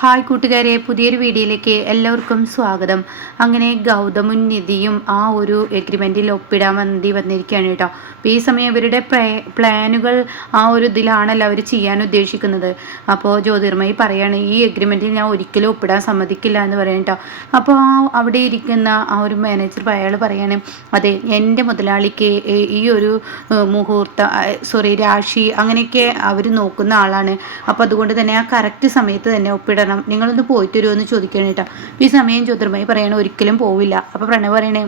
Hi കൂട്ടുകാരെ, പുതിയൊരു വീഡിയോയിലേക്ക് എല്ലാവർക്കും സ്വാഗതം. അങ്ങനെ ഗൗതമും നിധിയും ആ ഒരു എഗ്രിമെൻറ്റിൽ ഒപ്പിടാൻ വന്നിരിക്കുകയാണ് കേട്ടോ. അപ്പോൾ ഈ സമയം ഇവരുടെ പ്ലാനുകൾ ആ ഒരു ഇതിലാണല്ലോ അവർ ചെയ്യാൻ ഉദ്ദേശിക്കുന്നത്. അപ്പോൾ ജ്യോതിർമയി പറയാണ്, ഈ എഗ്രിമെൻറ്റിൽ ഞാൻ ഒരിക്കലും ഒപ്പിടാൻ സമ്മതിക്കില്ല എന്ന് പറയും കേട്ടോ. അപ്പോൾ അവിടെ ഇരിക്കുന്ന ആ ഒരു മാനേജർ അയാൾ പറയാണ്, അതെ, എൻ്റെ മുതലാളിക്ക് ഈ ഒരു രാശി അങ്ങനെയൊക്കെ അവർ നോക്കുന്ന ആളാണ്. അപ്പോൾ അതുകൊണ്ട് തന്നെ ആ കറക്റ്റ് സമയത്ത് തന്നെ ഒപ്പിടണം, നിങ്ങളൊന്ന് പോയിട്ട് വരുമോ എന്ന് ചോദിക്കണം കേട്ടോ. ഈ സമയം ജ്യോതിർമയി പറയണ ഒരിക്കലും പോവില്ല. അപ്പോൾ പ്രണവ് പറയണേ,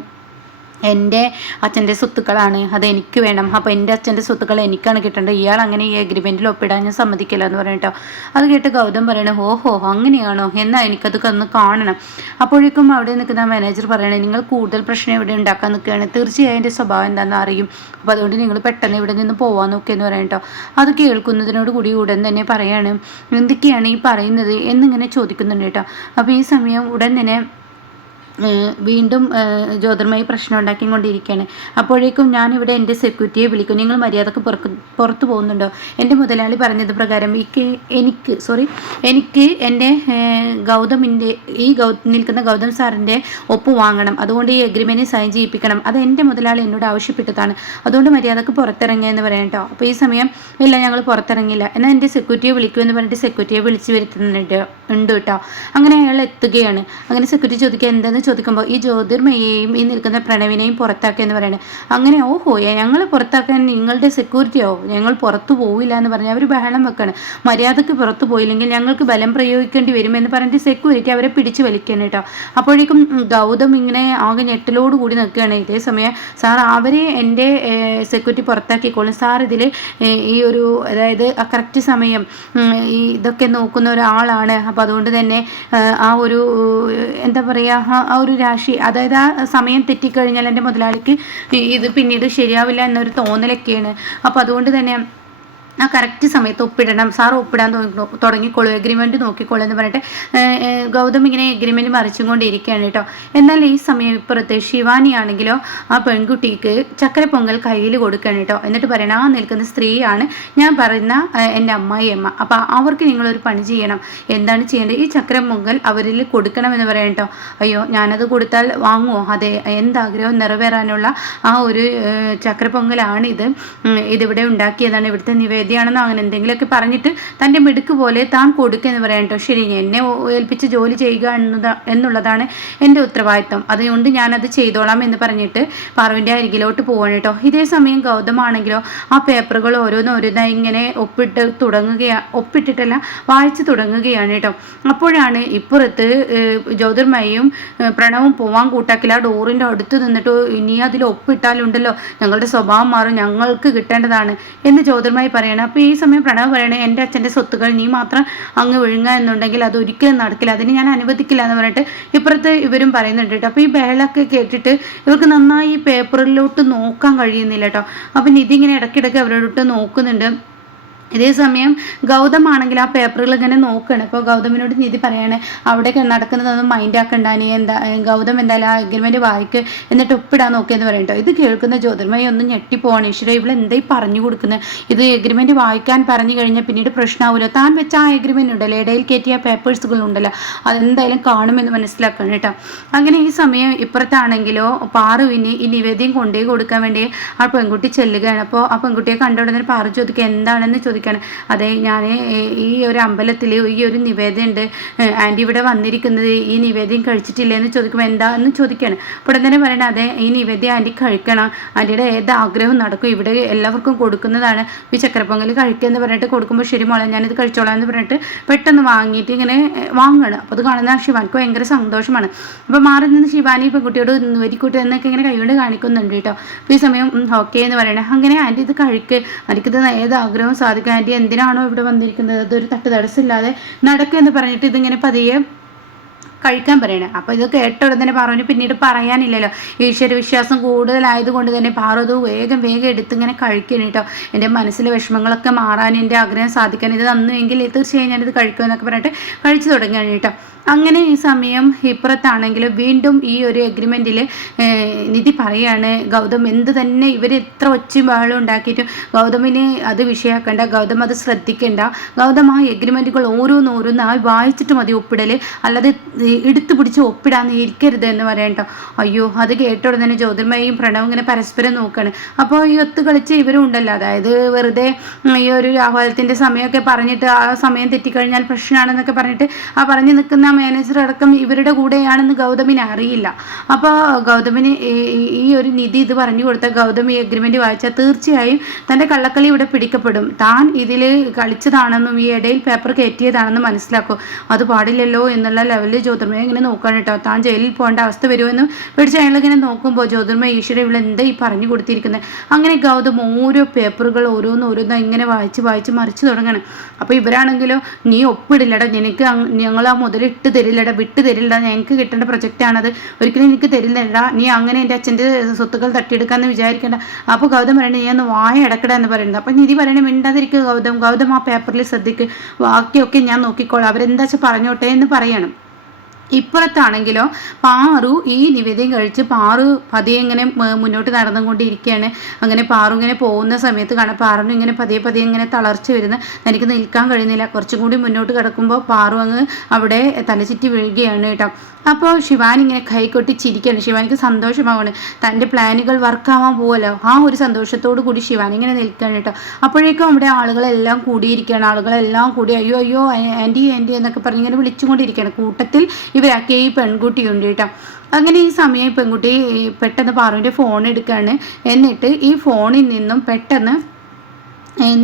എൻ്റെ അച്ഛൻ്റെ സ്വത്തുക്കളാണ്, അതെനിക്ക് വേണം, അപ്പോൾ എൻ്റെ അച്ഛൻ്റെ സ്വത്തുക്കൾ എനിക്കാണ് കിട്ടേണ്ടത്, ഇയാൾ അങ്ങനെ ഈ എഗ്രിമെൻറ്റിൽ ഒപ്പിടാൻ ഞാൻ സമ്മതിക്കില്ല എന്ന് പറയട്ടോ. അത് കേട്ട് ഗൗതം പറയണേ, ഓഹോ അങ്ങനെയാണോ, എന്നാൽ എനിക്കത് ഒന്ന് കാണണം. അപ്പോഴേക്കും അവിടെ നിൽക്കുന്ന മാനേജർ പറയണേ, നിങ്ങൾ കൂടുതൽ പ്രശ്നം ഇവിടെ ഉണ്ടാക്കാൻ നിൽക്കുകയാണ്, തീർച്ചയായും എൻ്റെ സ്വഭാവം എന്താണെന്ന് അറിയും, അപ്പോൾ അതുകൊണ്ട് നിങ്ങൾ പെട്ടെന്ന് ഇവിടെ നിന്ന് പോകാൻ നോക്കിയെന്ന് പറയട്ടോ. അത് കേൾക്കുന്നതിനോട് കൂടി ഉടൻ തന്നെ പറയാണ്, എന്തൊക്കെയാണ് ഈ പറയുന്നത് എന്നിങ്ങനെ ചോദിക്കുന്നുണ്ട് കേട്ടോ. അപ്പോൾ ഈ സമയം ഉടൻ തന്നെ വീണ്ടും ജ്യോതിർമയി പ്രശ്നം ഉണ്ടാക്കിക്കൊണ്ടിരിക്കുകയാണ്. അപ്പോഴേക്കും ഞാനിവിടെ എൻ്റെ സെക്യൂരിറ്റിയെ വിളിക്കും, നിങ്ങൾ മര്യാദക്ക് പുറത്തു പോകുന്നുണ്ടോ? എൻ്റെ മുതലാളി പറഞ്ഞത് പ്രകാരം എനിക്ക് എൻ്റെ ഗൗതമിൻ്റെ നിൽക്കുന്ന ഗൗതം സാറിൻ്റെ ഒപ്പ് വാങ്ങണം, അതുകൊണ്ട് ഈ എഗ്രിമെൻറ്റ് സൈൻ ചെയ്യിപ്പിക്കണം, അത് എൻ്റെ മുതലാളി എന്നോട് ആവശ്യപ്പെട്ടതാണ്, അതുകൊണ്ട് മര്യാദക്ക് പുറത്തിറങ്ങിയെന്ന് പറയാം കേട്ടോ. അപ്പോൾ ഈ സമയം ഇല്ല, ഞങ്ങൾ പുറത്തിറങ്ങില്ല, എന്നാൽ എൻ്റെ സെക്യൂരിറ്റിയെ വിളിക്കുമെന്ന് പറഞ്ഞിട്ട് സെക്യൂരിറ്റിയെ വിളിച്ച് വരുത്തുന്നുണ്ട് കേട്ടോ. അങ്ങനെ അയാൾ എത്തുകയാണ്. അങ്ങനെ സെക്യൂരിറ്റി ചോദിക്കുക, എന്താണെന്ന് ചോദിക്കുമ്പോൾ ഈ ജ്യോതിർമയെയും ഈ നിൽക്കുന്ന പ്രണവിനെയും പുറത്താക്കിയെന്ന് പറയുന്നത്. അങ്ങനെ ഓഹോ, ഞങ്ങൾ പുറത്താക്കാൻ നിങ്ങളുടെ സെക്യൂരിറ്റിയോ, ഞങ്ങൾ പുറത്തു പോവില്ല എന്ന് പറഞ്ഞ് അവർ ബഹളം വെക്കാണ്. മര്യാദക്ക് പുറത്തു പോയില്ലെങ്കിൽ ഞങ്ങൾക്ക് ബലം പ്രയോഗിക്കേണ്ടി വരുമെന്ന് പറഞ്ഞിട്ട് സെക്യൂരിറ്റി അവരെ പിടിച്ചു വലിക്കുകയാണ് കേട്ടോ. അപ്പോഴേക്കും ഗൗതം ഇങ്ങനെ ആകെ ഞെട്ടലോട് കൂടി നിൽക്കുകയാണ്. ഇതേ സമയം സാർ, അവരെ എൻ്റെ സെക്യൂരിറ്റി പുറത്താക്കിക്കോളും സാർ, ഇതിൽ ഈ ഒരു അതായത് കറക്റ്റ് സമയം ഇതൊക്കെ നോക്കുന്ന ഒരാളാണ്, അപ്പോൾ അതുകൊണ്ട് തന്നെ ആ ഒരു എന്താ പറയുക, ആ ഒരു രാശി, അതായത് ആ സമയം തെറ്റിക്കഴിഞ്ഞാൽ എൻ്റെ മുതലാളിക്ക് ഇത് പിന്നീട് ശരിയാവില്ല എന്നൊരു തോന്നലൊക്കെയാണ്. അപ്പോൾ അതുകൊണ്ട് തന്നെ ആ കറക്റ്റ് സമയത്ത് ഒപ്പിടണം, സാർ ഒപ്പിടാൻ തുടങ്ങിക്കോളൂ, എഗ്രിമെൻറ്റ് നോക്കിക്കോളൂ എന്ന് പറഞ്ഞിട്ട് ഗൗതം ഇങ്ങനെ എഗ്രിമെൻറ്റ് മറിച്ചും കൊണ്ടിരിക്കുകയാണ് കേട്ടോ. എന്നാൽ ഈ സമയം ഇപ്പുറത്ത് ശിവാനി ആണെങ്കിലോ ആ പെൺകുട്ടിക്ക് ചക്കര പൊങ്കൽ കയ്യിൽ കൊടുക്കുകയാണ് കേട്ടോ. എന്നിട്ട് പറയണം, ആ നിൽക്കുന്ന സ്ത്രീയാണ് ഞാൻ പറയുന്ന എൻ്റെ അമ്മായിയമ്മ, അപ്പോൾ അവർക്ക് നിങ്ങളൊരു പണി ചെയ്യണം. എന്താണ് ചെയ്യേണ്ടത്? ഈ ചക്കര പൊങ്കൽ അവരിൽ കൊടുക്കണമെന്ന് പറയാം കേട്ടോ. അയ്യോ, ഞാനത് കൊടുത്താൽ വാങ്ങുമോ? അതെ, എന്താഗ്രഹം നിറവേറാനുള്ള ആ ഒരു ചക്കര പൊങ്കലാണ് ഇതിവിടെ ഉണ്ടാക്കിയതാണ്, ഇവിടുത്തെ നിവേദ്യം ാണെന്നോ അങ്ങനെ എന്തെങ്കിലുമൊക്കെ പറഞ്ഞിട്ട് തൻ്റെ മിടുക്ക് പോലെ താൻ കൊടുക്കുമെന്ന് പറയാം കേട്ടോ. ശരി, എന്നെ ഏൽപ്പിച്ച് ജോലി ചെയ്യുക എന്നുള്ളതാണ് എൻ്റെ ഉത്തരവാദിത്വം, അതുകൊണ്ട് ഞാനത് ചെയ്തോളാം എന്ന് പറഞ്ഞിട്ട് പാറുവിൻ്റെ അരികിലോട്ട് പോവാണ് കേട്ടോ. ഇതേ സമയം ഗൗതമാണെങ്കിലോ ആ പേപ്പറുകൾ ഓരോന്നായി ഇങ്ങനെ ഒപ്പിട്ടിട്ടല്ല വായിച്ചു തുടങ്ങുകയാണ് കേട്ടോ. അപ്പോഴാണ് ഇപ്പുറത്ത് ജ്യോതിർമയും പ്രണവും പോവാൻ കൂട്ടാക്കില്ല, ആ ഡോറിൻ്റെ അടുത്ത് നിന്നിട്ട് ഇനി അതിൽ ഒപ്പിട്ടാലുണ്ടല്ലോ ഞങ്ങളുടെ സ്വഭാവം മാറും, ഞങ്ങൾക്ക് കിട്ടേണ്ടതാണ് എന്ന് ജ്യോതിർമയി പറയണം. അപ്പോൾ ഈ സമയം പ്രണവ് പറയണേ, എൻ്റെ അച്ഛൻ്റെ സ്വത്തുക്കൾ നീ മാത്രം അങ്ങ് വിഴുങ്ങുക എന്നുണ്ടെങ്കിൽ അത് ഒരിക്കലും നടക്കില്ല, അതിന് ഞാൻ അനുവദിക്കില്ല എന്ന് പറഞ്ഞിട്ട് ഇപ്പുറത്ത് ഇവരും പറയുന്നുണ്ട് കേട്ടോ. അപ്പോൾ ഈ ബഹളമൊക്കെ കേട്ടിട്ട് ഇവർക്ക് നന്നായി ഈ പേപ്പറിലോട്ട് നോക്കാൻ കഴിയുന്നില്ല കേട്ടോ. അപ്പം നിധി ഇങ്ങനെ ഇടയ്ക്കിടയ്ക്ക് അവരോട്ട് നോക്കുന്നുണ്ട്. ഇതേ സമയം ഗൗതമാണെങ്കിൽ ആ പേപ്പറുകൾ ഇങ്ങനെ നോക്കുകയാണ്. അപ്പോൾ ഗൗതമിനോട് നിധി പറയാണ്, അവിടെ നടക്കുന്നതൊന്നും മൈൻഡ് ആക്കണ്ട, നീ ഗൗതം എന്തായാലും ആ എഗ്രിമെൻറ്റ് വായിക്ക്, എന്നിട്ട് ഒപ്പിടാൻ നോക്കിയെന്ന് പറയട്ടോ. ഇത് കേൾക്കുന്ന ജ്യോതിർമയി ഒന്ന് ഞെട്ടിപ്പോവാണ്. ഈശ്വര, ഇവിടെ എന്തായി പറഞ്ഞു കൊടുക്കുന്നത്, ഇത് എഗ്രിമെൻറ്റ് വായിക്കാൻ പറഞ്ഞു കഴിഞ്ഞാൽ പിന്നീട് പ്രശ്നമാവില്ല, താൻ വെച്ച ആ എഗ്രിമെൻറ്റ് ഉണ്ടല്ലോ, ഇടയിൽ കയറ്റിയ പേപ്പേഴ്സുകളുണ്ടല്ലോ, അതെന്തായാലും കാണുമെന്ന് മനസ്സിലാക്കണം കേട്ടോ. അങ്ങനെ ഈ സമയം ഇപ്പുറത്താണെങ്കിലോ പാറുവിന് ഈ നിവേദ്യം കൊണ്ടേ കൊടുക്കാൻ വേണ്ടി ആ പെൺകുട്ടി ചെല്ലുകയാണ്. അപ്പോൾ ആ പെൺകുട്ടിയെ കണ്ട ഉടനെ പാറു ചോദിക്കുക, എന്താണെന്ന് ചോദിക്കുക. അതെ, ഞാൻ ഈ ഒരു അമ്പലത്തിൽ ഈ ഒരു നിവേദ്യം ഉണ്ട്, ആൻറ്റി ഇവിടെ വന്നിരിക്കുന്നത് ഈ നിവേദ്യം കഴിച്ചിട്ടില്ലേ എന്ന് ചോദിക്കുമ്പോൾ എന്താണെന്ന് ചോദിക്കുകയാണ്. അപ്പോൾ ഉടൻ തന്നെ പറയണത്, അതെ, ഈ നിവേദ്യം ആൻറ്റി കഴിക്കണം, ആൻറ്റിയുടെ ഏത് ആഗ്രഹവും നടക്കും, ഇവിടെ എല്ലാവർക്കും കൊടുക്കുന്നതാണ്, ഈ ചക്കരപ്പൊങ്കൽ കഴിക്കുക എന്ന് പറഞ്ഞിട്ട് കൊടുക്കുമ്പോൾ ശരി മോളെ ഞാനിത് കഴിച്ചോളാം എന്ന് പറഞ്ഞിട്ട് പെട്ടെന്ന് വാങ്ങിയിട്ട് ഇങ്ങനെ വാങ്ങുകയാണ്. അപ്പോൾ അത് കാണുന്ന ശിവാനിക്ക് ഭയങ്കര സന്തോഷമാണ്. അപ്പോൾ മാറി നിന്ന് ശിവാനി പെൺകുട്ടിയോട് വരിക്കൂട്ട് എന്നൊക്കെ ഇങ്ങനെ കൈകൊണ്ട് കാണിക്കുന്നുണ്ട് കേട്ടോ. അപ്പോൾ ഈ സമയം ഓക്കെ എന്ന് പറയണേ. അങ്ങനെ ആൻറ്റി ഇത് കഴിക്കുക, ആൻറ്റിക്കിത് ഏത് ആഗ്രഹവും സാധിക്കും, ആൻറ്റി എന്തിനാണോ ഇവിടെ വന്നിരിക്കുന്നത് അതൊരു തട്ടുതടസ്സില്ലാതെ നടക്കുക എന്ന് പറഞ്ഞിട്ട് ഇതിങ്ങനെ പതിയെ കഴിക്കാൻ പറയണേ. അപ്പോൾ ഇത് കേട്ട ഉടനെ തന്നെ പാറുവിന് പിന്നീട് പറയാനില്ലല്ലോ. ഈശ്വര വിശ്വാസം കൂടുതലായതുകൊണ്ട് തന്നെ പാറു അത് വേഗം എടുത്തിങ്ങനെ കഴിക്കണം കേട്ടോ. എൻ്റെ മനസ്സിലെ വിഷമങ്ങളൊക്കെ മാറാൻ, എൻ്റെ ആഗ്രഹം സാധിക്കാൻ ഇത് തന്നുവെങ്കിൽ തീർച്ചയായും ഞാനിത് കഴിക്കുമെന്നൊക്കെ പറഞ്ഞിട്ട് കഴിച്ചു തുടങ്ങുകയാണ് കേട്ടോ. അങ്ങനെ ഈ സമയം ഇപ്പുറത്താണെങ്കിൽ വീണ്ടും ഈ ഒരു എഗ്രിമെൻറ്റിൽ നിധി പറയാണ്, ഗൗതം എന്ത് തന്നെ ഇവർ എത്ര ഒച്ചയും ബഹളം ഉണ്ടാക്കിയിട്ടും ഗൗതമിന് അത് വിഷയമാക്കണ്ട, ഗൗതം അത് ശ്രദ്ധിക്കേണ്ട, ഗൗതം ആ എഗ്രിമെൻറ്റുകൾ ഓരോന്നോരോന്നായി വായിച്ചിട്ട് മതി ഒപ്പിടൽ, അല്ലാതെ എടുത്തു പിടിച്ച് ഒപ്പിടാൻ ഇരിക്കരുത് എന്ന് പറയട്ടോ. അയ്യോ, അത് കേട്ടോടെ തന്നെ ജ്യോതിർമയും പ്രണവും ഇങ്ങനെ പരസ്പരം നോക്കുകയാണ്. അപ്പോൾ ഈ ഒത്തു കളിച്ച് ഇവരും ഉണ്ടല്ലോ, അതായത് വെറുതെ ഈ ഒരു രാഹുലത്തിൻ്റെ സമയമൊക്കെ പറഞ്ഞിട്ട് ആ സമയം തെറ്റിക്കഴിഞ്ഞാൽ പ്രശ്നമാണെന്നൊക്കെ പറഞ്ഞിട്ട് ആ പറഞ്ഞു നിൽക്കുന്ന മാനേജർ അടക്കം ഇവരുടെ കൂടെയാണെന്ന് ഗൗതമിന് അറിയില്ല. അപ്പോൾ ഗൗതമിന് ഈ ഒരു നിധി ഇത് പറഞ്ഞു കൊടുത്ത ഗൗതം ഈ എഗ്രിമെൻ്റ് വായിച്ചാൽ തീർച്ചയായും തൻ്റെ കള്ളക്കളി ഇവിടെ പിടിക്കപ്പെടും. താൻ ഇതിൽ കളിച്ചതാണെന്നും ഈ ഇടയിൽ പേപ്പർ കയറ്റിയതാണെന്നും മനസ്സിലാക്കും. അത് പാടില്ലല്ലോ എന്നുള്ള ലെവലിൽ ജ്യോതിർമയെ ഇങ്ങനെ നോക്കാൻ കേട്ടോ. താൻ ജയിലിൽ പോകേണ്ട അവസ്ഥ വരുമെന്നും പിടിച്ച് അയാളിങ്ങനെ നോക്കുമ്പോൾ ജ്യോതിർമയ ഈശ്വര ഇവിടെ എന്താ ഈ പറഞ്ഞു കൊടുത്തിരിക്കുന്നത്. അങ്ങനെ ഗൗതം ഓരോ പേപ്പറുകൾ ഓരോന്നോരോന്ന് ഇങ്ങനെ വായിച്ച് മറിച്ച് തുടങ്ങണം. അപ്പോൾ ഇവരാണെങ്കിലോ, നീ ഒപ്പിടില്ലടാ, നിനക്ക് ഞങ്ങൾ ആ മുതലിട്ട് തരില്ലടാ, വിട്ട് തരില്ല, ഞങ്ങൾക്ക് കിട്ടേണ്ട പ്രൊജക്റ്റാണത്, ഒരിക്കലും എനിക്ക് തരില്ലടാ, നീ അങ്ങനെ എൻ്റെ അച്ഛൻ്റെ സ്വത്തുക്കൾ തട്ടിയെടുക്കാമെന്ന് വിചാരിക്കേണ്ട. അപ്പോൾ ഗൗതം പറയണേ, ഞാൻ ഒന്ന് വായ അടക്കട എന്ന് പറയുന്നത്. അപ്പം നിധി പറയണേ, മിണ്ടാതിരിക്കുക ഗൗതം ആ പേപ്പറിൽ ശ്രദ്ധിക്കുക, ബാക്കിയൊക്കെ ഞാൻ നോക്കിക്കോളാം, അവരെന്താ വെച്ചാൽ പറഞ്ഞോട്ടെ എന്ന് പറയണം. ഇപ്പുറത്താണെങ്കിലോ പാറു ഈ നിവേദ്യം കഴിച്ച് പാറു പതിയെ ഇങ്ങനെ മുന്നോട്ട് നടന്നുകൊണ്ടിരിക്കുകയാണ്. അങ്ങനെ പാറു ഇങ്ങനെ പോകുന്ന സമയത്ത് കാണാം പാറുവിന് ഇങ്ങനെ പതിയെ ഇങ്ങനെ തളർച്ച വരുന്ന, എനിക്ക് നിൽക്കാൻ കഴിയുന്നില്ല. കുറച്ചും കൂടി മുന്നോട്ട് കിടക്കുമ്പോൾ പാറു അങ്ങ് അവിടെ തലചുറ്റി വീഴുകയാണ് കേട്ടോ. അപ്പോൾ ശിവാനി ഇങ്ങനെ കൈകൊട്ടി ചിരിക്കുകയാണ്. ശിവാനിക്ക് സന്തോഷമാവാണ്, തൻ്റെ പ്ലാനുകൾ വർക്കാവാൻ പോവല്ലോ. ആ ഒരു സന്തോഷത്തോടു കൂടി ശിവാനി ഇങ്ങനെ നിൽക്കുകയാണ് കേട്ടോ. അപ്പോഴേക്കും അവിടെ ആളുകളെല്ലാം കൂടിയിരിക്കുകയാണ്. ആളുകളെല്ലാം കൂടി അയ്യോ ആൻറ്റി എന്നൊക്കെ പറഞ്ഞ് ഇങ്ങനെ വിളിച്ചുകൊണ്ടിരിക്കുകയാണ്. കൂട്ടത്തിൽ ഇവരാക്കിയ ഈ പെൺകുട്ടിയുണ്ട് കേട്ടോ. അങ്ങനെ ഈ സമയം ഈ പെൺകുട്ടി പെട്ടെന്ന് പാറുവിൻ്റെ ഫോൺ എടുക്കുകയാണ്. എന്നിട്ട് ഈ ഫോണിൽ നിന്നും പെട്ടെന്ന്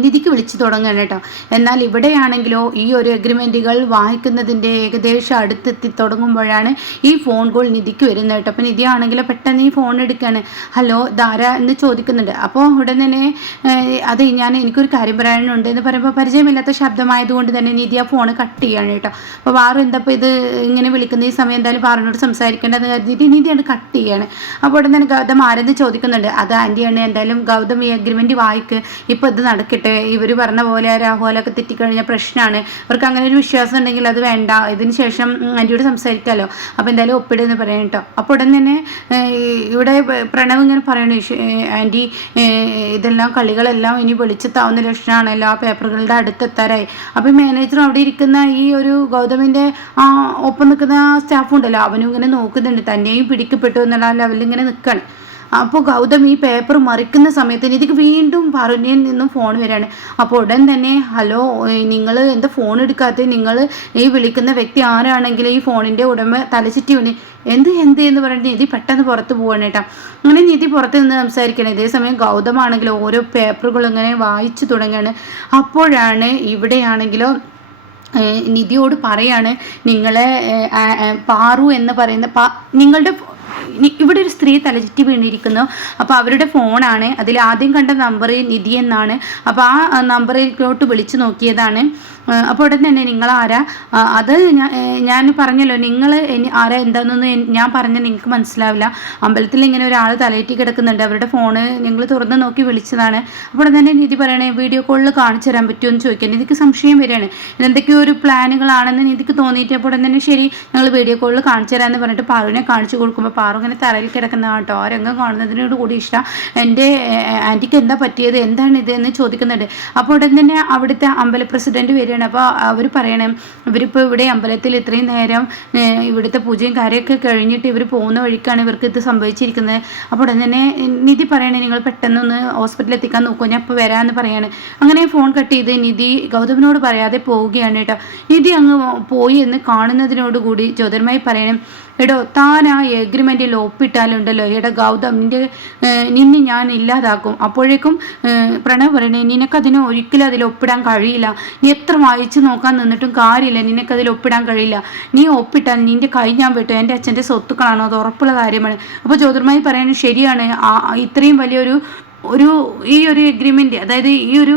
നിധിക്ക് വിളിച്ചു തുടങ്ങുകയാണ് കേട്ടോ. എന്നാൽ ഇവിടെയാണെങ്കിലോ ഈ ഒരു എഗ്രിമെൻറ്റുകൾ വായിക്കുന്നതിൻ്റെ ഏകദേശം അടുത്തെത്തി തുടങ്ങുമ്പോഴാണ് ഈ ഫോൺ കോൾ നിധിക്ക് വരുന്നത് കേട്ടോ. അപ്പോൾ നിധി ആണെങ്കിലോ പെട്ടെന്ന് ഈ ഫോൺ എടുക്കുകയാണ്. ഹലോ ധാര എന്ന് ചോദിക്കുന്നുണ്ട്. അപ്പോൾ ഉടൻ തന്നെ അതെ എനിക്കൊരു കാര്യം പറയാനുണ്ട് എന്ന് പറയുമ്പോൾ പരിചയമില്ലാത്ത ശബ്ദമായതുകൊണ്ട് തന്നെ നിധി ആ ഫോൺ കട്ട് ചെയ്യാണ് കേട്ടോ. അപ്പോൾ പാറു എന്താപ്പോൾ ഇത് ഇങ്ങനെ വിളിക്കുന്ന ഈ സമയം എന്തായാലും പാറിനോട് സംസാരിക്കേണ്ടതെന്ന് കരുതിയിട്ട് നിധി അത് കട്ട് ചെയ്യാണ്. അപ്പോൾ ഉടൻ തന്നെ ഗൗതം ആരെന്ന് ചോദിക്കുന്നുണ്ട്. അത് ആൻറ്റിയാണ്, എന്തായാലും ഗൗതം ഈ എഗ്രിമെൻറ്റ് വായിക്ക്, ഇപ്പോൾ ഇത് നടക്കട്ടെ, ഇവർ പറഞ്ഞ പോലെ രാഹുലൊക്കെ തെറ്റിക്കഴിഞ്ഞ പ്രശ്നമാണ്, അവർക്ക് അങ്ങനെ ഒരു വിശ്വാസം ഉണ്ടെങ്കിൽ അത് വേണ്ട, ഇതിന് ശേഷം ആൻറ്റിയോട് സംസാരിക്കാമല്ലോ, അപ്പോൾ എന്തായാലും ഒപ്പിടുന്ന് പറയാം കേട്ടോ. അപ്പോൾ ഉടൻ തന്നെ ഇവിടെ പ്രണവ് ഇങ്ങനെ പറയണു, ആൻറ്റി ഇതെല്ലാം കളികളെല്ലാം ഇനി വെളിച്ചത്താവുന്ന ലക്ഷണമാണല്ലോ, ആ പേപ്പറുകളുടെ അടുത്തെത്താറായി. അപ്പോൾ മാനേജറും അവിടെ ഇരിക്കുന്ന ഈ ഒരു ഗൗതമിൻ്റെ ഒപ്പം നിൽക്കുന്ന സ്റ്റാഫും ഉണ്ടല്ലോ, അവനും ഇങ്ങനെ നോക്കുന്നുണ്ട്, തന്നെയും പിടിക്കപ്പെട്ടു എന്നുള്ള ലെവലിൽ ഇങ്ങനെ നിൽക്കുകയാണ്. അപ്പോൾ ഗൗതം ഈ പേപ്പർ മറിക്കുന്ന സമയത്ത് ഇതിക്ക് വീണ്ടും പാറുവിൽ നിന്നും ഫോൺ വരികയാണ്. അപ്പോൾ ഉടൻ തന്നെ ഹലോ, നിങ്ങൾ എന്താ ഫോൺ എടുക്കാത്ത, നിങ്ങൾ ഈ വിളിക്കുന്ന വ്യക്തി ആരാണെങ്കിലും ഈ ഫോണിൻ്റെ ഉടമ തലചുറ്റി വീണ് എന്ത് എന്ന് പറഞ്ഞിട്ട് നിധി പെട്ടെന്ന് പുറത്ത് പോവാണ് കേട്ടോ. അങ്ങനെ നിധി പുറത്ത് നിന്ന് സംസാരിക്കണം. ഇതേസമയം ഗൗതമാണെങ്കിലോ ഓരോ പേപ്പറുകൾ ഇങ്ങനെ വായിച്ചു തുടങ്ങുകയാണ്. അപ്പോഴാണ് ഇവിടെയാണെങ്കിലോ നിധിയോട് പറയാണ്, നിങ്ങളെ പാറു എന്ന് പറയുന്ന നിങ്ങളുടെ ഇവിടെ ഒരു സ്ത്രീ തലചുറ്റി വീണിരിക്കുന്നു. അപ്പോൾ അവരുടെ ഫോണാണ്, അതിൽ ആദ്യം കണ്ട നമ്പർ നിധി എന്നാണ്. അപ്പോൾ ആ നമ്പറിലോട്ട് വിളിച്ചു നോക്കിയതാണ്. അപ്പോൾ ഉടൻ തന്നെ നിങ്ങളാരാ, അത് ഞാൻ പറഞ്ഞല്ലോ, നിങ്ങൾ ആരാ എന്താണെന്നൊന്നും ഞാൻ പറഞ്ഞാൽ നിങ്ങൾക്ക് മനസ്സിലാവില്ല, അമ്പലത്തിൽ ഇങ്ങനെ ഒരാൾ തലയേറ്റി കിടക്കുന്നുണ്ട്, അവരുടെ ഫോണ് ഞങ്ങൾ തുറന്ന് നോക്കി വിളിച്ചതാണ്. അപ്പോൾ തന്നെ നിധി പറയണേ, വീഡിയോ കോളിൽ കാണിച്ചു തരാൻ പറ്റുമോ എന്ന് ചോദിക്കാൻ നിധിക്ക് സംശയം വരികയാണ്. ഇതെന്തൊക്കെയോ ഒരു പ്ലാനുകളാണെന്ന് നിധിക്ക് തോന്നിയിട്ട് അപ്പോൾ ഉടൻ തന്നെ ശരി ഞങ്ങൾ വീഡിയോ കോളിൽ കാണിച്ചു തരാമെന്ന് പറഞ്ഞിട്ട് പാറുവിനെ കാണിച്ചു കൊടുക്കുമ്പോൾ പാറു ഇങ്ങനെ തറയിൽ കിടക്കുന്ന കേട്ടോ. ആ രംഗം കാണുന്നതിനോട് കൂടി ഇഷ്ടം, എൻ്റെ ആൻറ്റിക്ക് എന്താ പറ്റിയത്, എന്താണ് ഇത് എന്ന് ചോദിക്കുന്നുണ്ട്. അപ്പോൾ ഉടൻ തന്നെ അവിടുത്തെ അമ്പല പ്രസിഡന്റ് വരികയാണ്. അപ്പോൾ അവർ പറയണം, ഇവരിപ്പോൾ ഇവിടെ അമ്പലത്തിൽ ഇത്രയും നേരം ഇവിടുത്തെ പൂജയും കാര്യമൊക്കെ കഴിഞ്ഞിട്ട് ഇവർ പോകുന്ന വഴിക്കാണ് ഇവർക്ക് ഇത് സംഭവിച്ചിരിക്കുന്നത്. അപ്പോൾ ഉടൻ തന്നെ നിധി പറയണേ, നിങ്ങൾ പെട്ടെന്നൊന്ന് ഹോസ്പിറ്റലിൽ എത്തിക്കാൻ നോക്കുമോ, ഞാൻ ഇപ്പോൾ വരാമെന്ന് പറയാണ്. അങ്ങനെ ഫോൺ കട്ട് ചെയ്ത് നിധി ഗൗതമിനോട് പറയാതെ പോവുകയാണ് കേട്ടോ. നിധി അങ്ങ് പോയി എന്ന് കാണുന്നതിനോടുകൂടി ജ്യോതിർമയി പറയണം, എടോ താൻ ആ എഗ്രിമെൻറ്റിൽ ഒപ്പിട്ടാലുണ്ടല്ലോ, എടാ ഗൗതം നിന്നെ ഞാൻ ഇല്ലാതാക്കും. അപ്പോഴേക്കും പ്രണവ് പറയണേ, നിനക്കതിന് ഒരിക്കലും അതിൽ ഒപ്പിടാൻ കഴിയില്ല, നീ എത്ര വായിച്ച് നോക്കാൻ നിന്നിട്ടും കാര്യമില്ല, നിനക്കതിൽ ഒപ്പിടാൻ കഴിയില്ല, നീ ഒപ്പിട്ടാൽ നിൻ്റെ കൈ ഞാൻ വിട്ടു, എൻ്റെ അച്ഛൻ്റെ സ്വത്തുക്കളാണോ, അത് ഉറപ്പുള്ള കാര്യമാണ്. അപ്പോൾ ജ്യോതിർമയി പറയുന്നത് ശരിയാണ്, ഇത്രയും വലിയൊരു ഈ ഒരു എഗ്രിമെൻറ്റ്, അതായത് ഈ ഒരു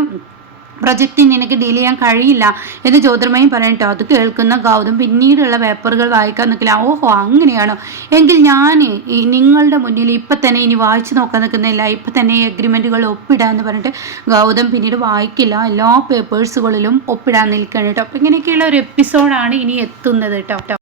പ്രൊജക്റ്റ് നിനക്ക് ഡീൽ ചെയ്യാൻ കഴിയില്ല എന്ന് ജ്യോതിർമയും പറയട്ടോ. അത് കേൾക്കുന്ന ഗൗതം പിന്നീടുള്ള പേപ്പറുകൾ വായിക്കാൻ നിൽക്കില്ല. ഓഹോ അങ്ങനെയാണോ, എങ്കിൽ ഞാൻ നിങ്ങളുടെ മുന്നിൽ ഇപ്പം തന്നെ ഇനി വായിച്ചു നോക്കാൻ നിൽക്കുന്നില്ല, ഇപ്പം തന്നെ ഈ എഗ്രിമെൻറ്റുകൾ ഒപ്പിടാന്ന് പറഞ്ഞിട്ട് ഗൗതം പിന്നീട് വായിക്കില്ല, എല്ലാ പേപ്പേഴ്സുകളിലും ഒപ്പിടാൻ നിൽക്കണം കേട്ടോ. അപ്പം ഇങ്ങനെയൊക്കെയുള്ള ഒരു എപ്പിസോഡാണ് ഇനി എത്തുന്നത് കേട്ടോ.